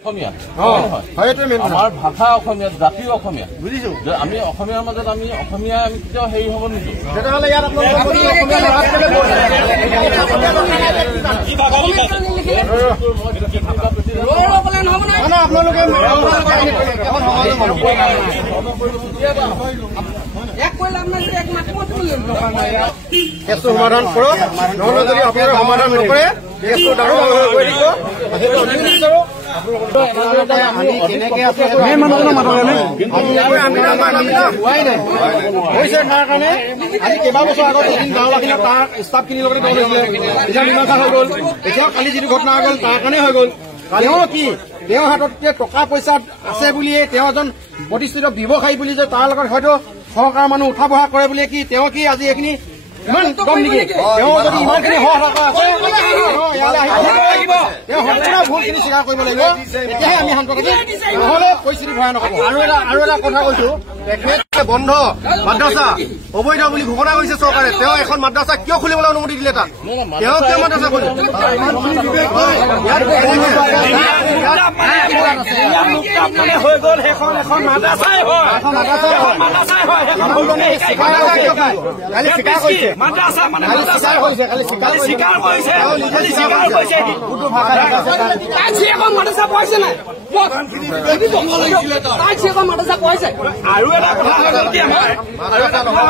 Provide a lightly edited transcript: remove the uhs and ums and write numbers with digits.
অসমীয়া আমাৰ ভাষা অসমীয়া জাতি অসমীয়া বুজিছো যে আমি অসমীয়াৰ মাজত আমি অসমীয়া আমি কেতিয়াও হেৰি হ'ব নিদিওঁ তেতিয়াহ'লে ইয়াত কেছটো সমাধান কৰক নহ'লে যদি আপোনালোকে সমাধান নকৰে কেছটো ডাঙৰ হৈ দিব কেইবাবছৰ আগত এদিন গাঁও আহিলে তাৰ ষ্টাফখিনিৰ লগতে গাঁও লৈছিলে এতিয়া মীমাংসা হৈ গ'ল এতিয়া কালি যিটো ঘটনা হৈ গ'ল তাৰ কাৰণে হৈ গ'ল তেওঁ কি তেওঁৰ হাতত টকা পইচা আছে বুলিয়ে তেওঁ এজন প্ৰতিষ্ঠিত ব্যৱসায়ী বুলি যে তাৰ লগত হয়তো চৰকাৰৰ মানুহ উঠা বহা কৰে বুলিয়ে কি তেওঁ কি আজি এইখিনি ইমান কম নেকি তেওঁ যদি ইমানখিনি সহায় আছে তেওঁ সম্পূৰ্ণ ভুলখিনি স্বীকাৰ কৰিব লাগিব তেতিয়াহে আমি শান্ত থাকিম নহ'লে পৰিস্থিতি ভয়ানক হ'ব আৰু এটা কথা কৈছো তেখেতে বন্ধ মাদ্ৰাছা অবৈধ বুলি ঘোষণা কৰিছে চৰকাৰে তেওঁ এখন মাদ্ৰাছা কিয় খুলিবলৈ অনুমতি দিলে তাত তেওঁ কিয় মাদ্ৰাছা খুলিলে হৈ গ'ল সেইখন এখন মাদ্ৰাছাই হয় মাদ্ৰাছা মানে স্বীকাৰ কৰিছে আৰু এটা কথা